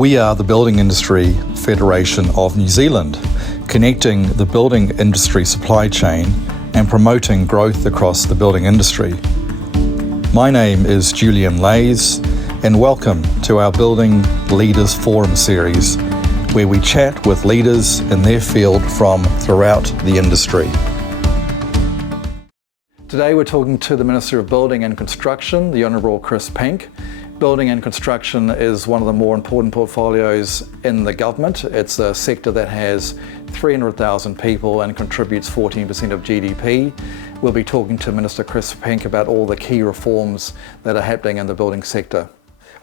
We are the Building Industry Federation of New Zealand, connecting the building industry supply chain and promoting growth across the building industry. My name is Julien Leys, and welcome to our Building Leaders Forum series, where we chat with leaders in their field from throughout the industry. Today we're talking to the Minister of Building and Construction, the Honourable Chris Penk. Building and construction is one of the more important portfolios in the government. It's a sector that has 300,000 people and contributes 14% of GDP. We'll be talking to Minister Chris Penk about all the key reforms that are happening in the building sector.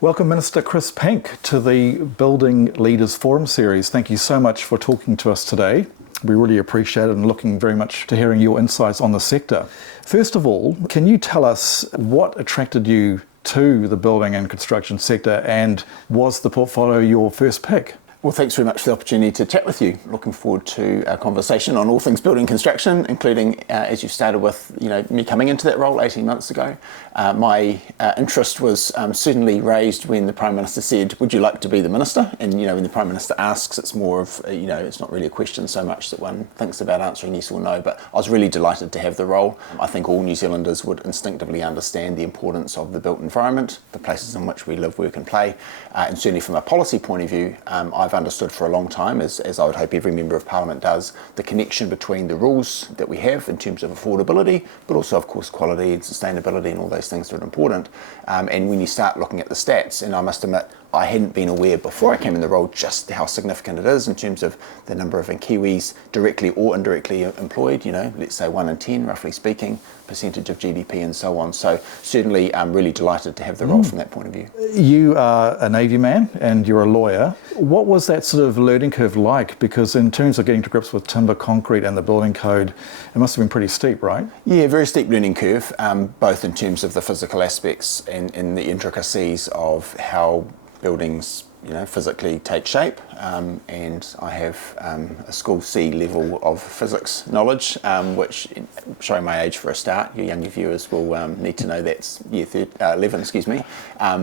Welcome, Minister Chris Penk, to the Building Leaders Forum series. Thank you so much for talking to us today. We really appreciate it and looking very much to hearing your insights on the sector. First of all, can you tell us what attracted you to the building and construction sector, and was the portfolio your first pick? Well, thanks very much for the opportunity to chat with you. Looking forward to our conversation on all things building and construction, including, as you started with, me coming into that role 18 months ago. My interest was certainly raised when the Prime Minister said, "Would you like to be the Minister?" And, when the Prime Minister asks, it's more of, it's not really a question so much that one thinks about answering yes or no, but I was really delighted to have the role. I think all New Zealanders would instinctively understand the importance of the built environment, the places in which we live, work and play, and certainly from a policy point of view, I've understood for a long time, as I would hope every Member of Parliament does, the connection between the rules that we have in terms of affordability, but also of course quality and sustainability and all those things that are important. And when you start looking at the stats, and I must admit, I hadn't been aware before I came in the role just how significant it is in terms of the number of Kiwis directly or indirectly employed, let's say 1 in 10, roughly speaking, percentage of GDP and so on. So certainly I'm really delighted to have the role from that point of view. You are a Navy man and you're a lawyer. What was that sort of learning curve like? Because in terms of getting to grips with timber, concrete and the building code, it must have been pretty steep, right? Yeah, very steep learning curve, both in terms of the physical aspects and the intricacies of how buildings physically take shape, and I have a school C level of physics knowledge, which, showing my age for a start, your younger viewers will need to know that's year 11,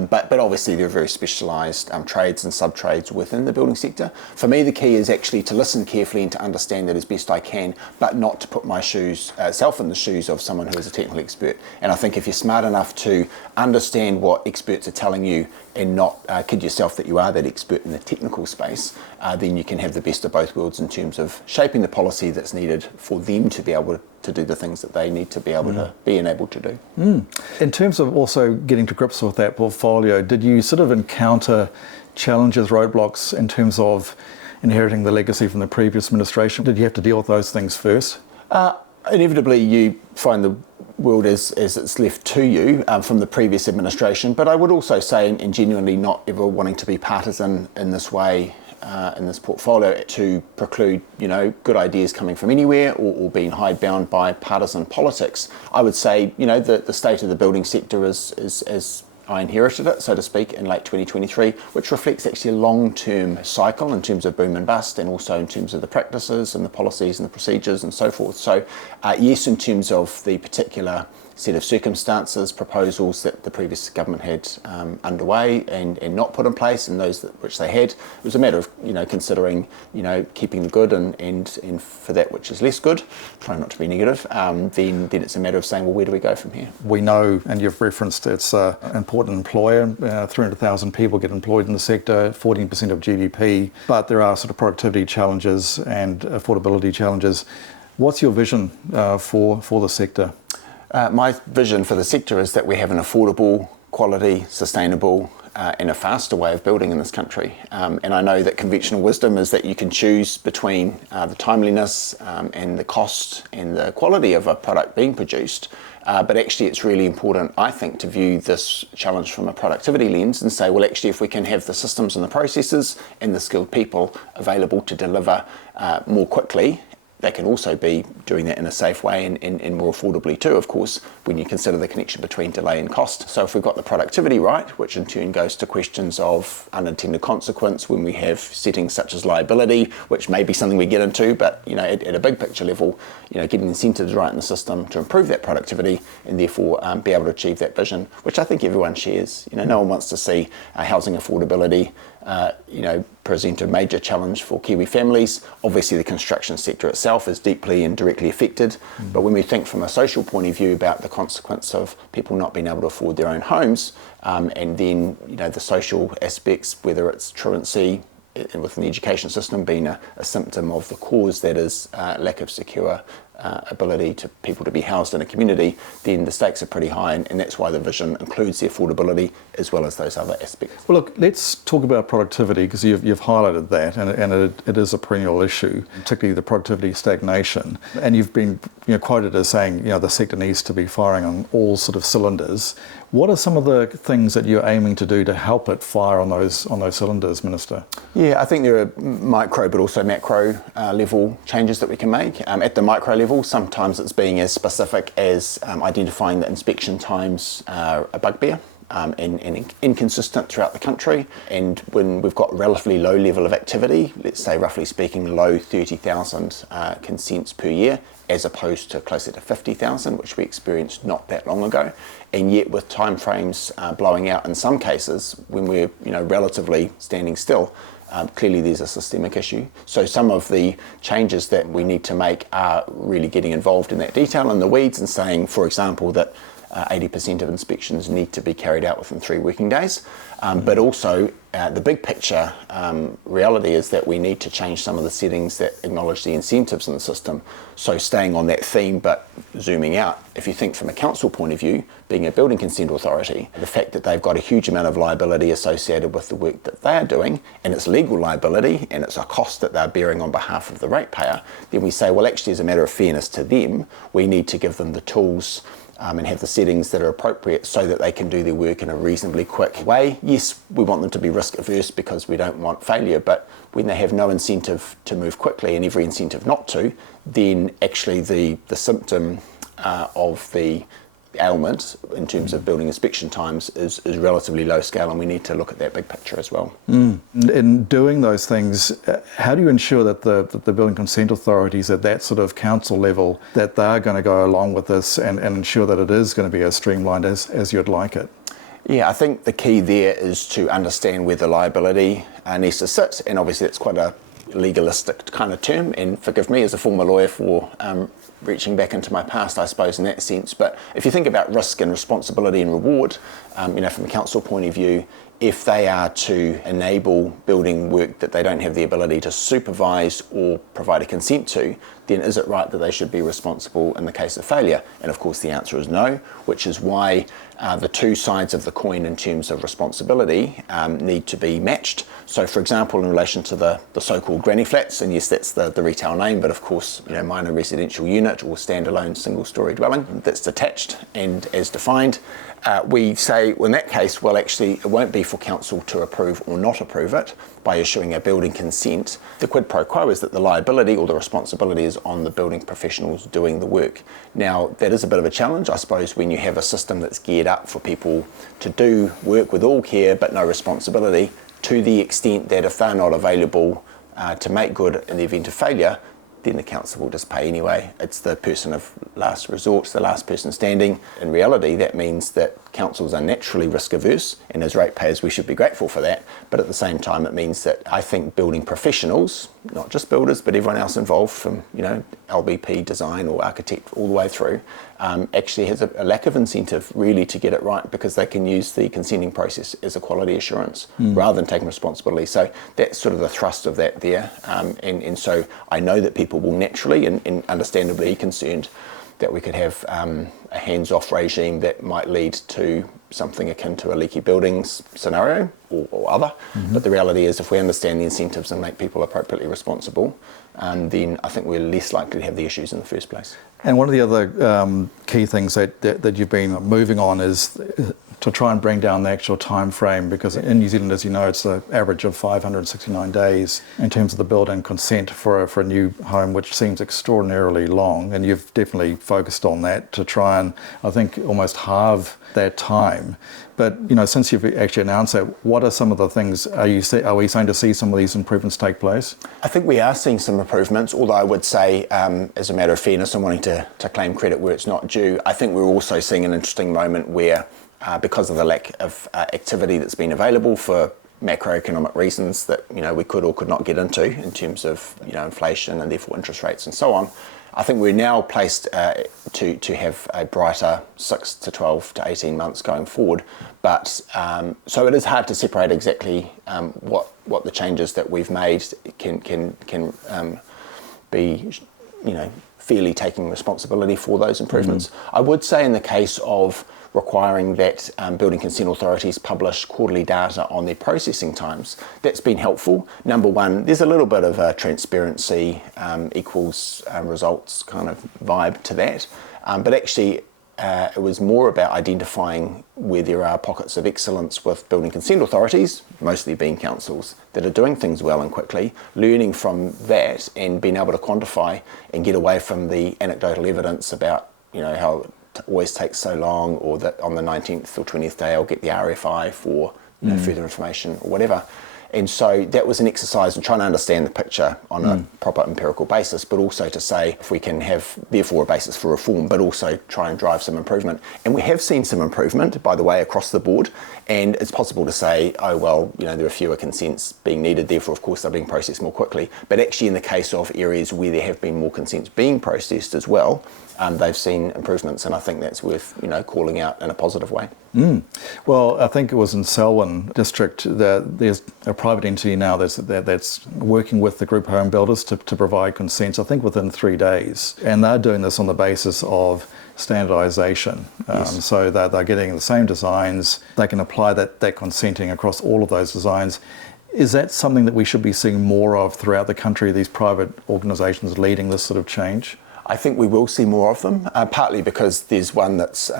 but obviously there are very specialised trades and sub-trades within the building sector. For me, the key is actually to listen carefully and to understand it as best I can, but not to put myself in the shoes of someone who is a technical expert. And I think if you're smart enough to understand what experts are telling you and not kid yourself that you are that expert in the technical space, then you can have the best of both worlds in terms of shaping the policy that's needed for them to be able to do the things that they need to be able to be enabled to do. In terms of also getting to grips with that portfolio, did you sort of encounter challenges, roadblocks in terms of inheriting the legacy from the previous administration? Did you have to deal with those things first? Inevitably you find the world as it's left to you from the previous administration, but I would also say, and genuinely not ever wanting to be partisan in this way, in this portfolio, to preclude good ideas coming from anywhere or being hidebound by partisan politics. I would say the state of the building sector is as I inherited it, so to speak, in late 2023, which reflects actually a long-term cycle in terms of boom and bust, and also in terms of the practices and the policies and the procedures and so forth. So yes, in terms of the particular set of circumstances, proposals that the previous government had underway and not put in place, and those which they had, it was a matter of considering keeping the good and for that which is less good, trying not to be negative, then it's a matter of saying, well, where do we go from here? We know, and you've referenced, it's an important employer. 300,000 people get employed in the sector, 14% of GDP, but there are sort of productivity challenges and affordability challenges. What's your vision for the sector? My vision for the sector is that we have an affordable, quality, sustainable and a faster way of building in this country. And I know that conventional wisdom is that you can choose between the timeliness and the cost and the quality of a product being produced. But actually it's really important, I think, to view this challenge from a productivity lens and say, well, actually, if we can have the systems and the processes and the skilled people available to deliver more quickly, they can also be doing that in a safe way and more affordably too, of course, when you consider the connection between delay and cost. So if we've got the productivity right, which in turn goes to questions of unintended consequence when we have settings such as liability, which may be something we get into, but at a big picture level, getting incentives right in the system to improve that productivity and therefore be able to achieve that vision, which I think everyone shares. No one wants to see housing affordability present a major challenge for Kiwi families. Obviously, the construction sector itself is deeply and directly affected. But when we think from a social point of view about the consequence of people not being able to afford their own homes, and then the social aspects, whether it's truancy within the education system being a symptom of the cause, that is lack of secure ability to people to be housed in a community, then the stakes are pretty high, and that's why the vision includes the affordability as well as those other aspects. Well, look, let's talk about productivity, because you've highlighted that, and it is a perennial issue, particularly the productivity stagnation. And you've been quoted as saying the sector needs to be firing on all sort of cylinders. What are some of the things that you're aiming to do to help it fire on those cylinders, Minister? Yeah, I think there are micro but also macro level changes that we can make. At the micro level, sometimes it's being as specific as identifying that inspection times are a bugbear and inconsistent throughout the country. And when we've got relatively low level of activity, let's say roughly speaking low 30,000 consents per year, as opposed to closer to 50,000, which we experienced not that long ago. And yet with timeframes blowing out in some cases, when we're relatively standing still, clearly there's a systemic issue. So some of the changes that we need to make are really getting involved in that detail and the weeds, and saying, for example, that 80% of inspections need to be carried out within 3 working days. But also the big picture reality is that we need to change some of the settings that acknowledge the incentives in the system. So staying on that theme but zooming out, if you think from a council point of view, being a building consent authority, the fact that they've got a huge amount of liability associated with the work that they are doing, and it's legal liability and it's a cost that they're bearing on behalf of the ratepayer, then we say, well, actually as a matter of fairness to them, we need to give them the tools and have the settings that are appropriate so that they can do their work in a reasonably quick way. Yes, we want them to be risk averse because we don't want failure, but when they have no incentive to move quickly and every incentive not to, then actually the symptom of the ailment in terms of building inspection times is relatively low scale, and we need to look at that big picture as well. In doing those things, how do you ensure that the building consent authorities at that sort of council level, that they're going to go along with this and ensure that it is going to be as streamlined as you'd like it? Yeah, I think the key there is to understand where the liability needs to sit, and obviously it's quite a legalistic kind of term, and forgive me as a former lawyer for reaching back into my past, I suppose, in that sense. But if you think about risk and responsibility and reward, from a council point of view, if they are to enable building work that they don't have the ability to supervise or provide a consent to, then is it right that they should be responsible in the case of failure? And of course the answer is no, which is why the two sides of the coin in terms of responsibility need to be matched. So for example, in relation to the so-called granny flats, and yes, that's the retail name, but of course, minor residential unit or standalone single-storey dwelling that's detached and as defined, we say, well, in that case, well, actually, it won't be for council to approve or not approve it by issuing a building consent. The quid pro quo is that the liability or the responsibility is on the building professionals doing the work. Now, that is a bit of a challenge, I suppose, when you have a system that's geared up for people to do work with all care but no responsibility, to the extent that if they're not available to make good in the event of failure, then the council will just pay anyway. It's the person of last resort, the last person standing. In reality, that means that councils are naturally risk averse, and as ratepayers we should be grateful for that, but at the same time it means that I think building professionals, not just builders but everyone else involved from LBP, design or architect all the way through, actually has a lack of incentive really to get it right, because they can use the consenting process as a quality assurance rather than taking responsibility. So that's sort of the thrust of that there, and so I know that people will naturally and understandably be concerned that we could have a hands-off regime that might lead to something akin to a leaky buildings scenario or other. But the reality is, if we understand the incentives and make people appropriately responsible, then I think we're less likely to have the issues in the first place. And one of the other key things that you've been moving on is to try and bring down the actual time frame, because in New Zealand, as you know, it's an average of 569 days in terms of the build-in consent for a new home, which seems extraordinarily long, and you've definitely focused on that to try and, I think, almost halve that time. But since you've actually announced that, what are some of the things, are we starting to see some of these improvements take place? I think we are seeing some improvements, although I would say, as a matter of fairness and wanting to claim credit where it's not due, I think we're also seeing an interesting moment where because of the lack of activity that's been available for macroeconomic reasons that we could or could not get into in terms of inflation and therefore interest rates and so on. I think we're now placed to have a brighter 6 to 12 to 18 months going forward. But so it is hard to separate exactly what the changes that we've made can be, fairly taking responsibility for those improvements. I would say in the case of requiring that building consent authorities publish quarterly data on their processing times, that's been helpful. Number one, there's a little bit of a transparency equals results kind of vibe to that. But actually, it was more about identifying where there are pockets of excellence with building consent authorities, mostly being councils, that are doing things well and quickly, learning from that and being able to quantify and get away from the anecdotal evidence about, how it always takes so long, or that on the 19th or 20th day I'll get the RFI for further information or whatever. And so that was an exercise in trying to understand the picture on a proper empirical basis, but also to say if we can have, therefore, a basis for reform, but also try and drive some improvement. And we have seen some improvement, by the way, across the board. And it's possible to say, oh, well, there are fewer consents being needed, therefore, of course, they're being processed more quickly. But actually, in the case of areas where there have been more consents being processed as well, they've seen improvements, and I think that's worth calling out in a positive way. Well, I think it was in Selwyn District that there's a private entity now that's working with the group home builders to provide consents, I think within 3 days, and they're doing this on the basis of standardisation. Yes. So that they're getting the same designs, they can apply that consenting across all of those designs. Is that something that we should be seeing more of throughout the country, these private organisations leading this sort of change? I think we will see more of them, partly because there's one that's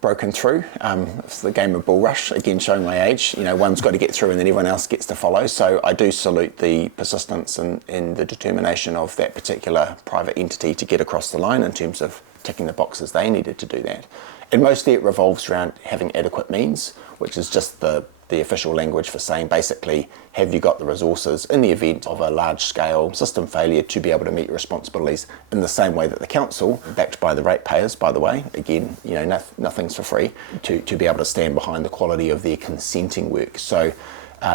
broken through. It's the game of bull rush, again showing my age. One's got to get through and then everyone else gets to follow. So I do salute the persistence and the determination of that particular private entity to get across the line in terms of ticking the boxes they needed to do that. And mostly it revolves around having adequate means, which is just the official language for saying basically, have you got the resources in the event of a large-scale system failure to be able to meet your responsibilities in the same way that the council, backed by the ratepayers, by the way, again, nothing's for free, to be able to stand behind the quality of their consenting work. So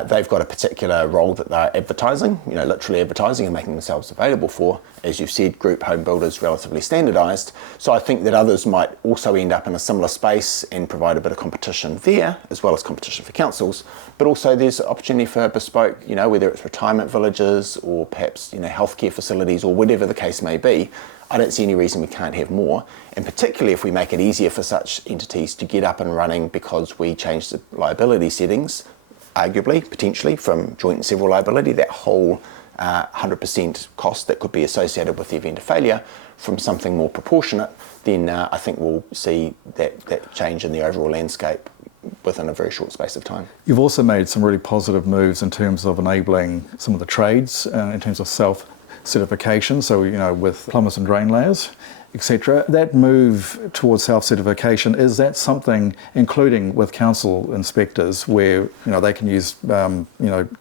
they've got a particular role that they're advertising, literally advertising and making themselves available for. As you've said, group home builders relatively standardised. So I think that others might also end up in a similar space and provide a bit of competition there, as well as competition for councils. But also there's opportunity for bespoke, whether it's retirement villages or perhaps, healthcare facilities or whatever the case may be. I don't see any reason we can't have more, and particularly if we make it easier for such entities to get up and running because we change the liability settings, arguably, potentially, from joint and several liability, that whole 100% cost that could be associated with the event of failure, from something more proportionate, then I think we'll see that change in the overall landscape within a very short space of time. You've also made some really positive moves in terms of enabling some of the trades in terms of self-certification, so with plumbers and drain layers, etc. That move towards self-certification, is that something, including with council inspectors, where they can use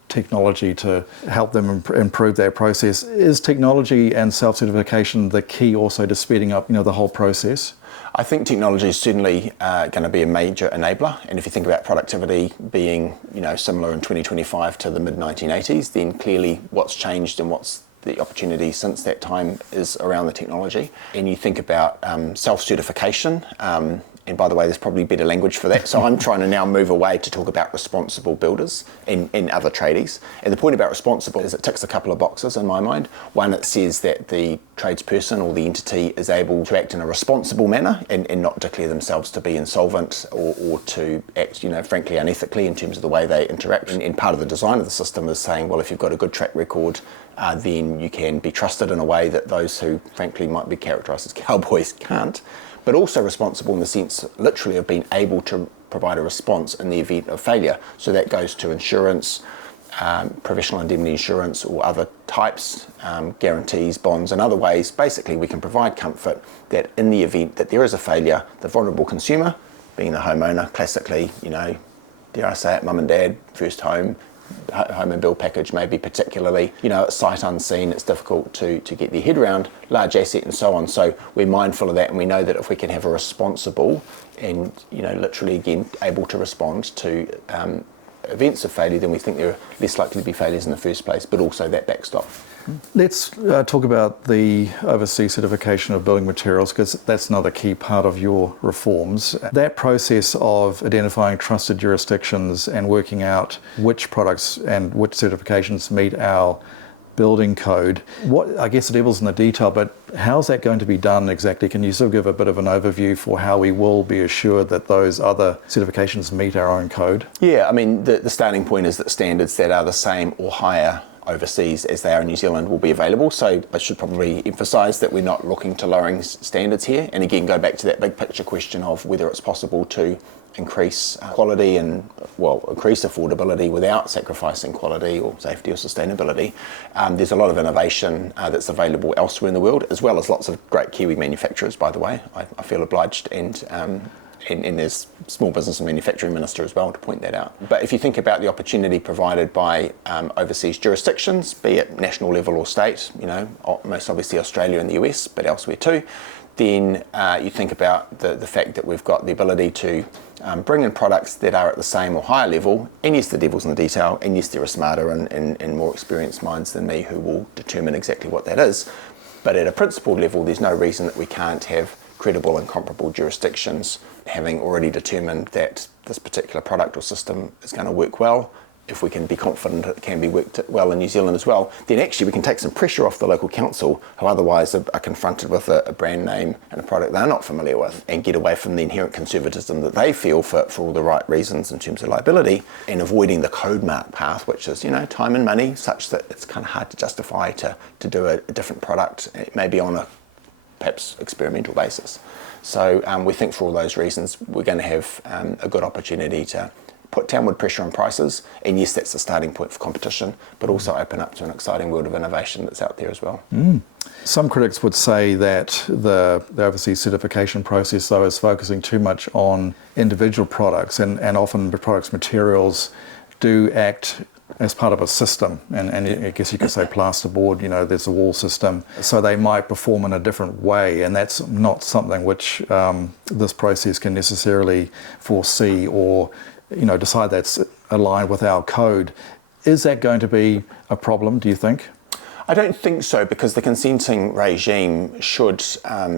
technology to help them improve their process? Is technology and self-certification the key also to speeding up the whole process? I think technology is certainly going to be a major enabler, and if you think about productivity being similar in 2025 to the mid-1980s, then clearly what's changed and what's the opportunity since that time is around the technology. And you think about self-certification, and by the way, there's probably better language for that. So I'm trying to now move away to talk about responsible builders and other tradies. And the point about responsible is it ticks a couple of boxes in my mind. One, it says that the tradesperson or the entity is able to act in a responsible manner and not declare themselves to be insolvent or to act, frankly, unethically in terms of the way they interact. And part of the design of the system is saying, well, if you've got a good track record, then you can be trusted in a way that those who, frankly, might be characterised as cowboys can't. But also responsible in the sense, literally, of being able to provide a response in the event of failure. So that goes to insurance, professional indemnity insurance or other types, guarantees, bonds and other ways. Basically, we can provide comfort that in the event that there is a failure, the vulnerable consumer, being the homeowner, classically, dare I say it, mum and dad, first home and build package maybe particularly, sight unseen, it's difficult to get their head around, large asset and so on. So we're mindful of that, and we know that if we can have a responsible and, literally again, able to respond to events of failure, then we think there are less likely to be failures in the first place, but also that backstop. Let's talk about the overseas certification of building materials, because that's another key part of your reforms. That process of identifying trusted jurisdictions and working out which products and which certifications meet our building code. I guess the devil's in the detail, but how's that going to be done exactly? Can you sort of give a bit of an overview for how we will be assured that those other certifications meet our own code? Yeah, I mean, the starting point is that standards that are the same or higher overseas as they are in New Zealand will be available. So I should probably emphasise that we're not looking to lowering standards here. And again, go back to that big picture question of whether it's possible to increase quality and, increase affordability without sacrificing quality or safety or sustainability. There's a lot of innovation that's available elsewhere in the world, as well as lots of great Kiwi manufacturers, by the way. I feel obliged, and there's small business and manufacturing minister as well to point that out. But if you think about the opportunity provided by overseas jurisdictions, be it national level or state, most obviously Australia and the US, but elsewhere too, then you think about the fact that we've got the ability to bring in products that are at the same or higher level, and yes, the devil's in the detail, and yes, there are smarter and more experienced minds than me who will determine exactly what that is. But at a principled level, there's no reason that we can't have credible and comparable jurisdictions having already determined that this particular product or system is going to work well. If we can be confident it can be worked well in New Zealand as well, then actually we can take some pressure off the local council who otherwise are confronted with a brand name and a product they're not familiar with, and get away from the inherent conservatism that they feel for all the right reasons in terms of liability, and avoiding the code mark path, which is time and money, such that it's kind of hard to justify to do a different product, maybe on a perhaps experimental basis. So we think for all those reasons we're going to have a good opportunity to put downward pressure on prices, and yes, that's the starting point for competition, but also open up to an exciting world of innovation that's out there as well. Some critics would say that the overseas certification process, though, is focusing too much on individual products, and often the products' materials do act as part of a system, and I guess you could say plasterboard, there's a wall system, so they might perform in a different way, and that's not something which this process can necessarily foresee or decide that's aligned with our code. Is that going to be a problem, do you think? I don't think so, because the consenting regime should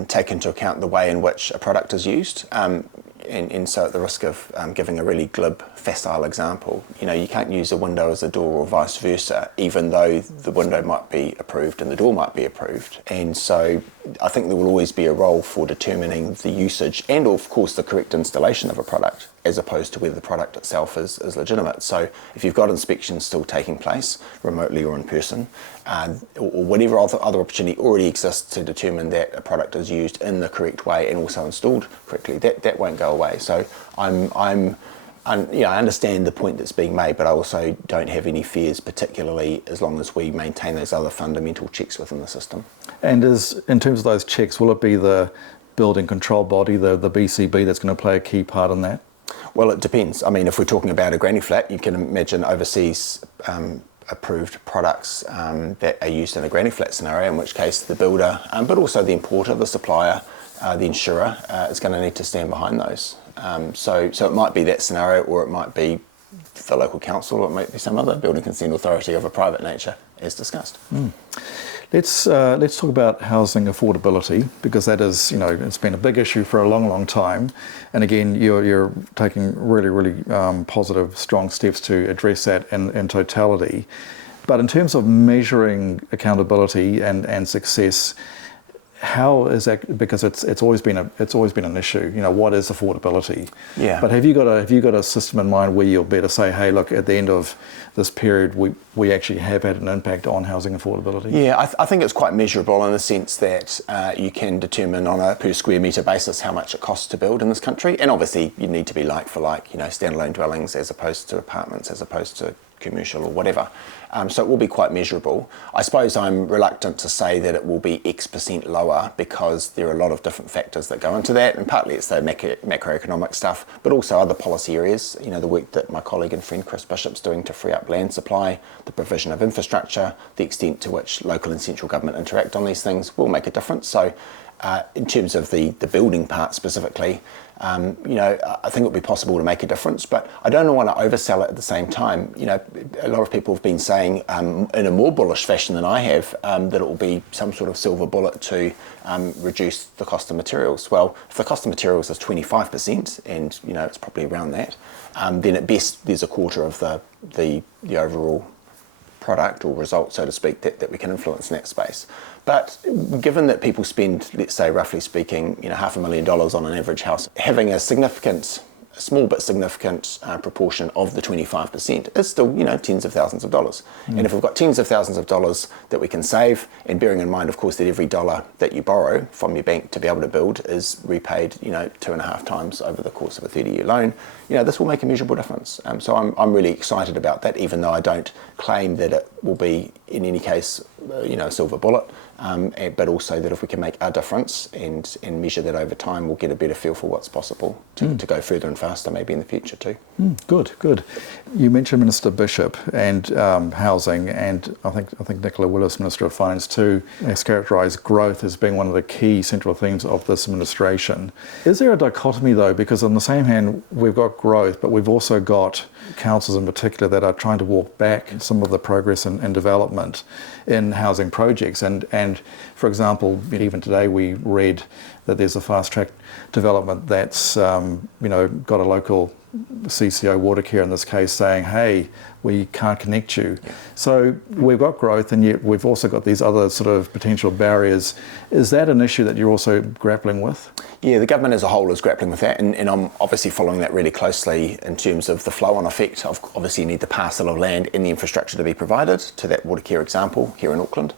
take into account the way in which a product is used. And so at the risk of giving a really glib, facile example, you can't use a window as a door or vice versa, even though the window might be approved and the door might be approved. And so I think there will always be a role for determining the usage and, of course, the correct installation of a product, as opposed to whether the product itself is legitimate. So if you've got inspections still taking place, remotely or in person, or whatever other opportunity already exists to determine that a product is used in the correct way and also installed correctly, that won't go away. So I understand the point that's being made, but I also don't have any fears, particularly as long as we maintain those other fundamental checks within the system. And in terms of those checks, will it be the building control body, the BCB, that's going to play a key part in that? Well, it depends. I mean, if we're talking about a granny flat, you can imagine overseas approved products that are used in a granny flat scenario, in which case the builder, but also the importer, the supplier, the insurer is going to need to stand behind those. So it might be that scenario, or it might be the local council, or it might be some other building consent authority of a private nature, as discussed. Let's talk about housing affordability, because that is, it's been a big issue for a long, long time. And again, you're taking really, really positive, strong steps to address that in totality. But in terms of measuring accountability and success, how is that? Because it's always been an issue. What is affordability? Yeah. But have you got a system in mind where you'll be able to say, hey, look, at the end of this period, we actually have had an impact on housing affordability? Yeah, I think it's quite measurable in the sense that you can determine on a per square metre basis how much it costs to build in this country, and obviously you need to be like for like, standalone dwellings as opposed to apartments, as opposed to commercial or whatever. So it will be quite measurable. I suppose I'm reluctant to say that it will be X% lower, because there are a lot of different factors that go into that, and partly it's the macroeconomic stuff, but also other policy areas. The work that my colleague and friend Chris Bishop's doing to free up land supply, the provision of infrastructure, the extent to which local and central government interact on these things will make a difference. So In terms of the building part specifically, I think it would be possible to make a difference, but I don't want to oversell it at the same time. A lot of people have been saying in a more bullish fashion than I have that it will be some sort of silver bullet to reduce the cost of materials. Well, if the cost of materials is 25%, and it's probably around that, then at best there's a quarter of the overall product or result, so to speak, that we can influence in that space. But given that people spend, let's say, roughly speaking, $500,000 on an average house, having a small but significant proportion of the 25% is still, tens of thousands of dollars. And if we've got tens of thousands of dollars that we can save, and bearing in mind, of course, that every dollar that you borrow from your bank to be able to build is repaid, 2.5 times over the course of a 30-year loan, this will make a measurable difference. So I'm really excited about that, even though I don't claim that it will be, in any case, a silver bullet. But also that if we can make a difference and measure that over time, we'll get a better feel for what's possible to go further and faster maybe in the future too. Good. You mentioned Minister Bishop and housing, and I think Nicola Willis, Minister of Finance too, has characterised growth as being one of the key central themes of this administration. Is there a dichotomy though? Because on the same hand, we've got growth, but we've also got councils in particular that are trying to walk back some of the progress and development in housing projects. And for example, even today we read that there's a fast-track development that's got a local CCO Watercare in this case saying, hey, we can't connect you. Yeah. So we've got growth, and yet we've also got these other sort of potential barriers. Is that an issue that you're also grappling with? Yeah, the government as a whole is grappling with that, and I'm obviously following that really closely in terms of the flow-on effect of obviously need the parcel of land and the infrastructure to be provided, to that Watercare example here in Auckland.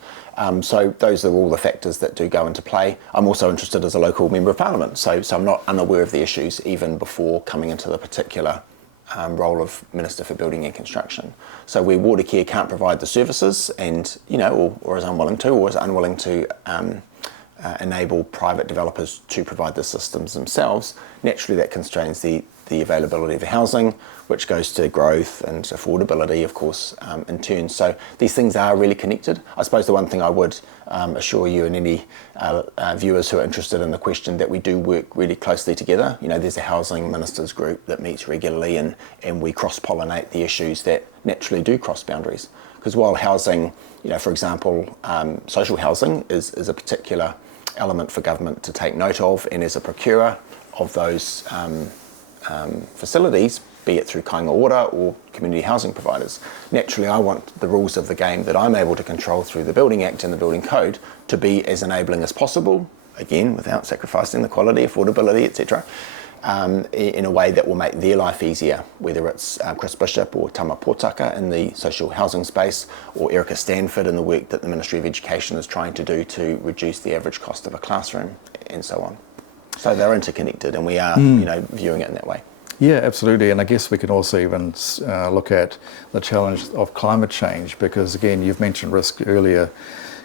So those are all the factors that do go into play. I'm also interested as a local Member of Parliament, so I'm not unaware of the issues even before coming into the particular role of Minister for Building and Construction. So where Watercare can't provide the services and, or is unwilling to enable private developers to provide the systems themselves, naturally that constrains the availability of the housing, which goes to growth and affordability, of course, in turn. So these things are really connected. I suppose the one thing I would assure you and any viewers who are interested in the question, that we do work really closely together. There's a housing ministers group that meets regularly, and we cross-pollinate the issues that naturally do cross boundaries. Because while housing, for example, social housing is a particular element for government to take note of, and as a procurer of those facilities, be it through kāinga ora or community housing providers. Naturally, I want the rules of the game that I'm able to control through the Building Act and the Building Code to be as enabling as possible, again, without sacrificing the quality, affordability, etc., in a way that will make their life easier, whether it's Chris Bishop or Tama Pōtaka in the social housing space, or Erica Stanford in the work that the Ministry of Education is trying to do to reduce the average cost of a classroom, and so on. So they're interconnected, and we are, viewing it in that way. Yeah, absolutely. And I guess we can also even look at the challenge of climate change, because again, you've mentioned risk earlier,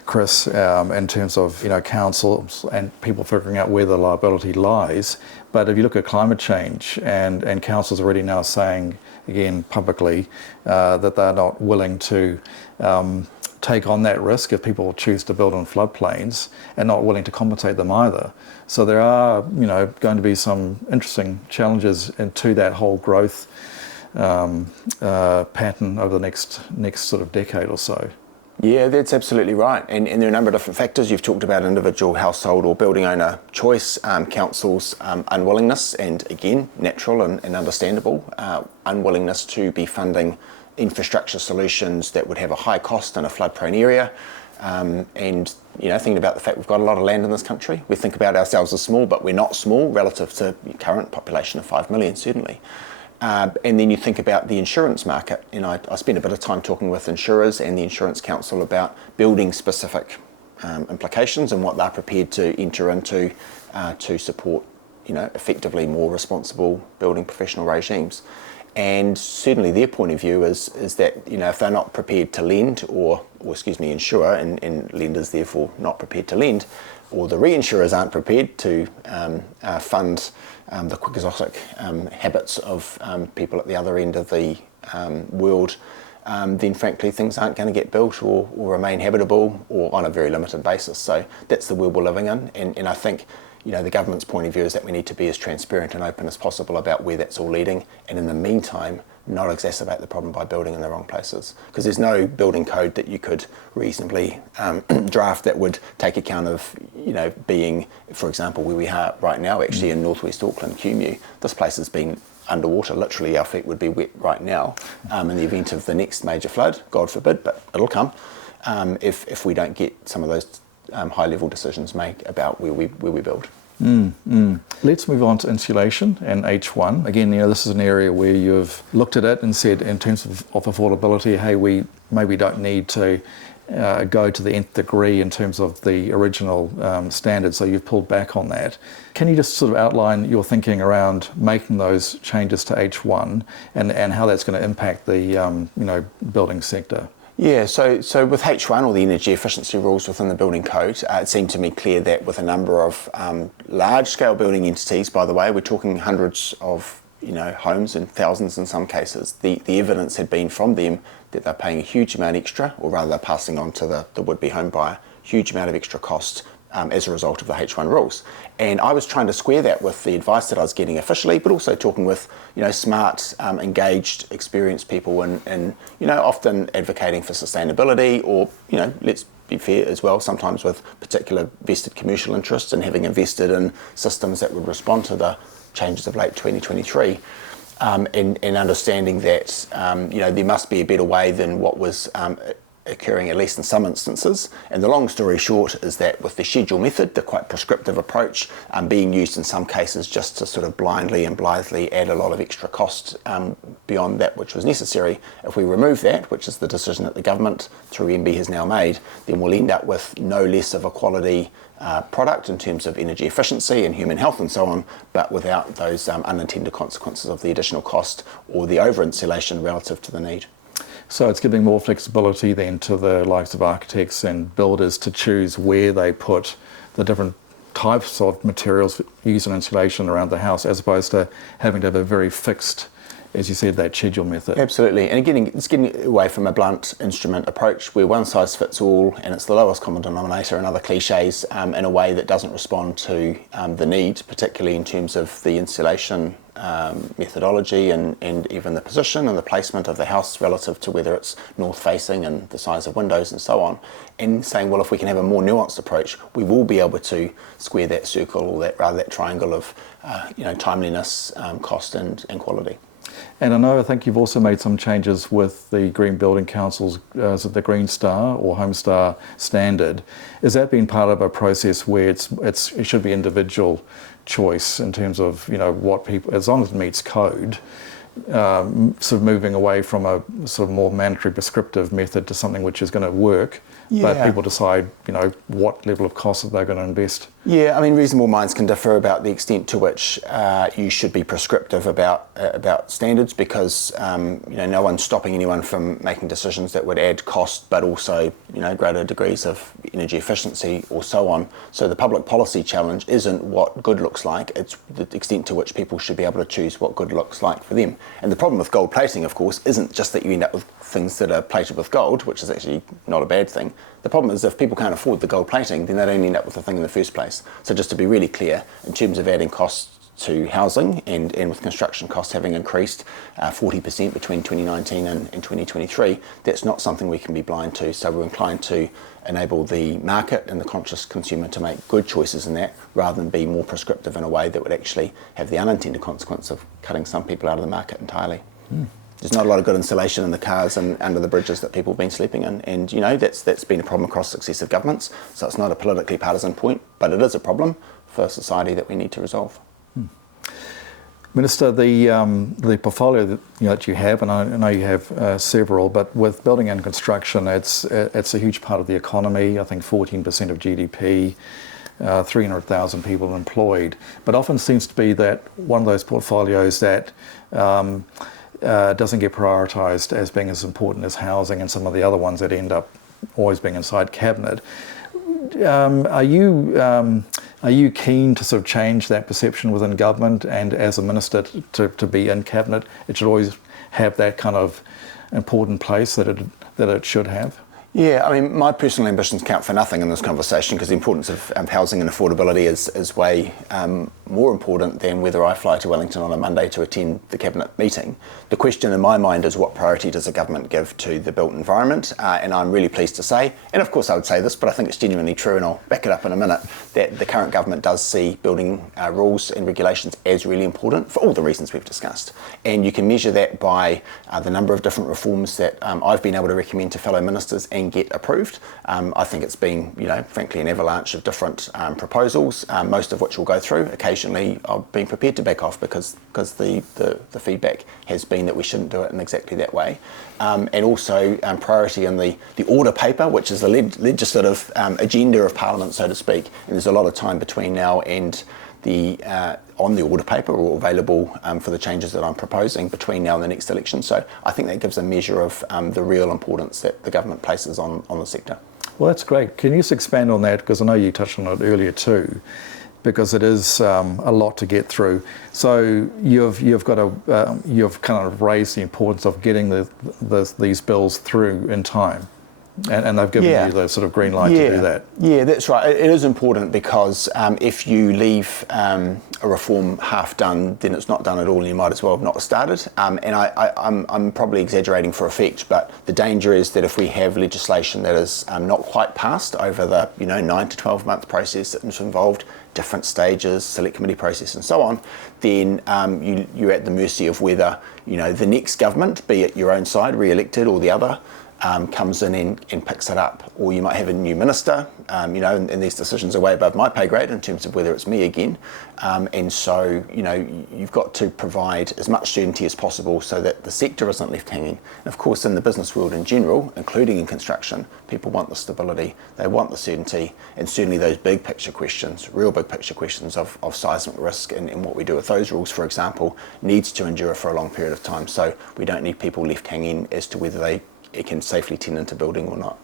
Chris, in terms of councils and people figuring out where the liability lies. But if you look at climate change, and councils are already now saying, again, publicly, that they're not willing to take on that risk if people choose to build on floodplains, and not willing to compensate them either. So there are, going to be some interesting challenges into that whole growth pattern over the next sort of decade or so. Yeah, that's absolutely right. And there are a number of different factors. You've talked about individual household or building owner choice, councils' unwillingness, and again, natural and understandable, unwillingness to be funding infrastructure solutions that would have a high cost in a flood-prone area. And thinking about the fact we've got a lot of land in this country. We think about ourselves as small, but we're not small relative to the current population of 5 million, certainly. And then you think about the insurance market. I spent a bit of time talking with insurers and the Insurance Council about building-specific implications and what they're prepared to enter into to support, effectively more responsible building professional regimes. And certainly their point of view is that, if they're not prepared to lend or insure, and lenders therefore not prepared to lend, or the reinsurers aren't prepared to fund the quixotic habits of people at the other end of the world then frankly things aren't going to get built or remain habitable or on a very limited basis. So that's the world we're living in, and I think the government's point of view is that we need to be as transparent and open as possible about where that's all leading, and in the meantime not exacerbate the problem by building in the wrong places, because there's no building code that you could reasonably draft that would take account of being, for example, where we are right now actually in northwest Auckland, QMU. This place has been underwater, literally our feet would be wet right now in the event of the next major flood, God forbid, but it'll come if we don't get some of those high level decisions made about where we build. Let's move on to insulation and H1. Again, this is an area where you've looked at it and said, in terms of affordability, hey, we maybe don't need to go to the nth degree in terms of the original standards, so you've pulled back on that. Can you just sort of outline your thinking around making those changes to H1 and how that's going to impact the building sector? Yeah, so with H1, or the energy efficiency rules within the building code, it seemed to me clear that with a number of large-scale building entities, by the way, we're talking hundreds of homes and thousands in some cases, the evidence had been from them that they're paying a huge amount extra, or rather they're passing on to the would-be home buyer, huge amount of extra cost as a result of the H1 rules. And I was trying to square that with the advice that I was getting officially, but also talking with smart, engaged, experienced people and often advocating for sustainability, or let's be fair as well, sometimes with particular vested commercial interests and having invested in systems that would respond to the changes of late 2023. And understanding that there must be a better way than what was occurring, at least in some instances. And the long story short is that with the schedule method, the quite prescriptive approach being used in some cases just to sort of blindly and blithely add a lot of extra cost beyond that which was necessary, if we remove that, which is the decision that the government through MB has now made, then we'll end up with no less of a quality product in terms of energy efficiency and human health and so on, but without those unintended consequences of the additional cost or the over-insulation relative to the need. So it's giving more flexibility then to the likes of architects and builders to choose where they put the different types of materials used in insulation around the house, as opposed to having to have a very fixed, as you said, that schedule method. Absolutely, and again, it's getting away from a blunt instrument approach where one size fits all and it's the lowest common denominator and other cliches in a way that doesn't respond to the need, particularly in terms of the insulation methodology and even the position and the placement of the house relative to whether it's north facing and the size of windows and so on, and saying, well, if we can have a more nuanced approach, we will be able to square that circle, or that triangle of timeliness, cost and quality. And I think you've also made some changes with the Green Building Council's the Green Star or Home Star standard. Has that been part of a process where it should be individual choice in terms of what people, as long as it meets code, sort of moving away from a sort of more mandatory prescriptive method to something which is going to work, but people decide what level of cost they're going to invest? Yeah, I mean, reasonable minds can differ about the extent to which you should be prescriptive about standards, because no one's stopping anyone from making decisions that would add cost, but also greater degrees of energy efficiency or so on. So the public policy challenge isn't what good looks like; it's the extent to which people should be able to choose what good looks like for them. And the problem with gold plating, of course, isn't just that you end up with things that are plated with gold, which is actually not a bad thing. The problem is if people can't afford the gold plating, then they don't end up with the thing in the first place. So just to be really clear, in terms of adding costs to housing and with construction costs having increased 40% between 2019 and 2023, that's not something we can be blind to. So we're inclined to enable the market and the conscious consumer to make good choices in that, rather than be more prescriptive in a way that would actually have the unintended consequence of cutting some people out of the market entirely. There's not a lot of good insulation in the cars and under the bridges that people have been sleeping in, and that's been a problem across successive governments. So it's not a politically partisan point, but it is a problem for society that we need to resolve. Minister, the portfolio that you have, and I know you have several, but with building and construction, it's a huge part of the economy. I think 14% of GDP. 300,000 people employed, but often seems to be that one of those portfolios that doesn't get prioritised as being as important as housing and some of the other ones that end up always being inside cabinet. Are you keen to sort of change that perception within government, and as a minister to be in cabinet, it should always have that kind of important place that it should have? Yeah, I mean, my personal ambitions count for nothing in this conversation because the importance of housing and affordability is way more important than whether I fly to Wellington on a Monday to attend the Cabinet meeting. The question in my mind is what priority does the government give to the built environment? And I'm really pleased to say, and of course I would say this, but I think it's genuinely true and I'll back it up in a minute, that the current government does see building rules and regulations as really important for all the reasons we've discussed. And you can measure that by the number of different reforms that I've been able to recommend to fellow ministers and get approved. I think it's been, frankly, an avalanche of different proposals, most of which will go through. Occasionally, I've been prepared to back off because the feedback has been that we shouldn't do it in exactly that way. And also priority in the order paper, which is the legislative agenda of Parliament, so to speak. And there's a lot of time between now and on the order paper or available for the changes that I'm proposing between now and the next election. So I think that gives a measure of the real importance that the government places on the sector. Well, that's great. Can you just expand on that? Because I know you touched on it earlier too, because it is a lot to get through. So you've got you've kind of raised the importance of getting these bills through in time. And they've given you the sort of green light to do that. Yeah, that's right. It is important because if you leave a reform half done, then it's not done at all and you might as well have not started. And I'm probably exaggerating for effect, but the danger is that if we have legislation that is not quite passed over the 9 to 12 month process that's involved, different stages, select committee process and so on, then you're at the mercy of whether the next government, be it your own side, re-elected, or the other, comes in and picks it up. Or you might have a new minister, and these decisions are way above my pay grade in terms of whether it's me again. And so, you've got to provide as much certainty as possible so that the sector isn't left hanging. And of course, in the business world in general, including in construction, people want the stability, they want the certainty, and certainly those big picture questions, real big picture questions of seismic risk and what we do with those rules, for example, needs to endure for a long period of time. So we don't need people left hanging as to whether it can safely tend into building or not.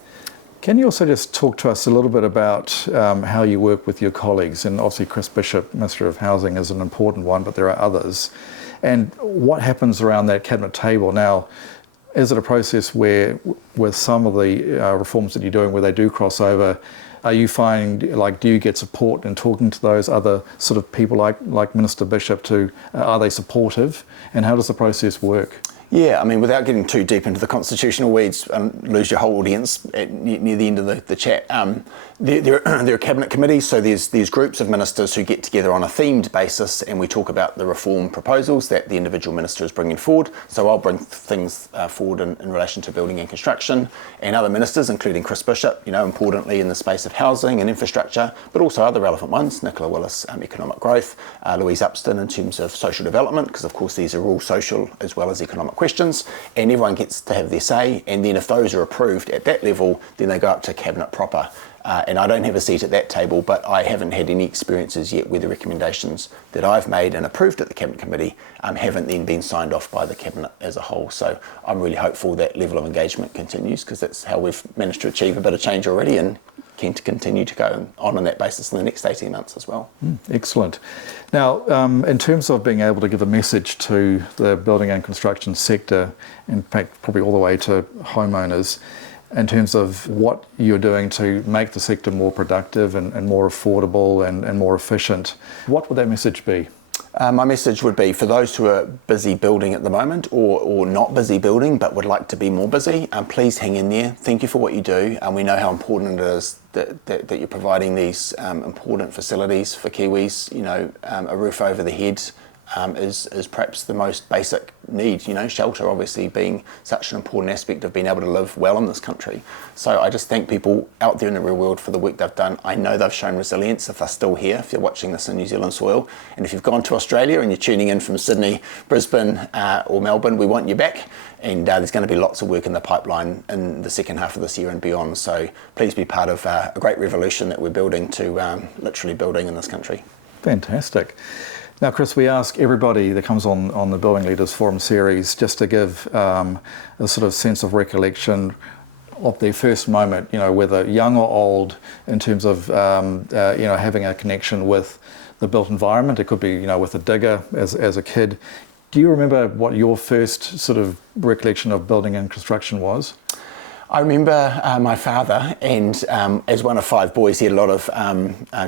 Can you also just talk to us a little bit about how you work with your colleagues? And obviously Chris Bishop, Minister of Housing, is an important one, but there are others. And what happens around that cabinet table? Now, is it a process where with some of the reforms that you're doing, where they do cross over, are you finding, do you get support in talking to those other sort of people like Minister Bishop are they supportive? And how does the process work? Yeah, I mean, without getting too deep into the constitutional weeds and lose your whole audience near the end of the chat, there are cabinet committees, so there's groups of ministers who get together on a themed basis and we talk about the reform proposals that the individual minister is bringing forward. So I'll bring things forward in relation to building and construction, and other ministers, including Chris Bishop, importantly in the space of housing and infrastructure, but also other relevant ones, Nicola Willis, economic growth, Louise Upston in terms of social development, because of course these are all social as well as economic questions, and everyone gets to have their say. And then if those are approved at that level, then they go up to cabinet proper. And I don't have a seat at that table, but I haven't had any experiences yet where the recommendations that I've made and approved at the Cabinet Committee haven't then been signed off by the Cabinet as a whole. So I'm really hopeful that level of engagement continues, because that's how we've managed to achieve a bit of change already, and keen to continue to go on that basis in the next 18 months as well. Excellent. Now, in terms of being able to give a message to the building and construction sector, in fact, probably all the way to homeowners, in terms of what you're doing to make the sector more productive and more affordable and more efficient, what would that message be? My message would be for those who are busy building at the moment or not busy building but would like to be more busy, please hang in there. Thank you for what you do, and we know how important it is that you're providing these important facilities for Kiwis. A roof over the head is perhaps the most basic need, shelter obviously being such an important aspect of being able to live well in this country. So I just thank people out there in the real world for the work they've done. I know they've shown resilience if they're still here, if you're watching this in New Zealand soil. And if you've gone to Australia and you're tuning in from Sydney, Brisbane or Melbourne, we want you back. And there's going to be lots of work in the pipeline in the second half of this year and beyond. So please be part of a great revolution that we're building to literally building in this country. Fantastic. Now, Chris, we ask everybody that comes on the Building Leaders Forum series just to give a sort of sense of recollection of their first moment, whether young or old, in terms of, having a connection with the built environment. It could be, with a digger as a kid. Do you remember what your first sort of recollection of building and construction was? I remember my father, and as one of 5 boys, he had a lot of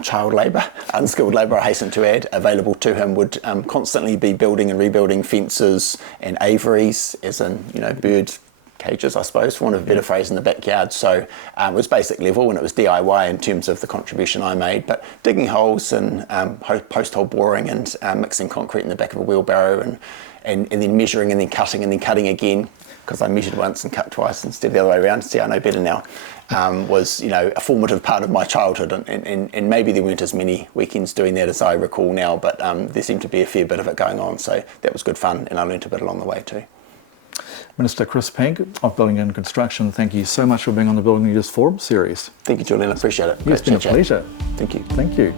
child labour, unskilled labour, I hasten to add, available to him, would constantly be building and rebuilding fences and aviaries, as in, bird cages, I suppose, for want of a better phrase, in the backyard. So it was basic level and it was DIY in terms of the contribution I made, but digging holes and post-hole boring and mixing concrete in the back of a wheelbarrow and then measuring and then cutting again, because I measured once and cut twice instead of the other way around. See, I know better now. Was a formative part of my childhood, and maybe there weren't as many weekends doing that as I recall now, but there seemed to be a fair bit of it going on, so that was good fun, and I learnt a bit along the way too. Minister Chris Penk of Building and Construction, thank you so much for being on the Building Leaders Forum series. Thank you, Julien. I appreciate it. It's been a pleasure. Thank you. Thank you.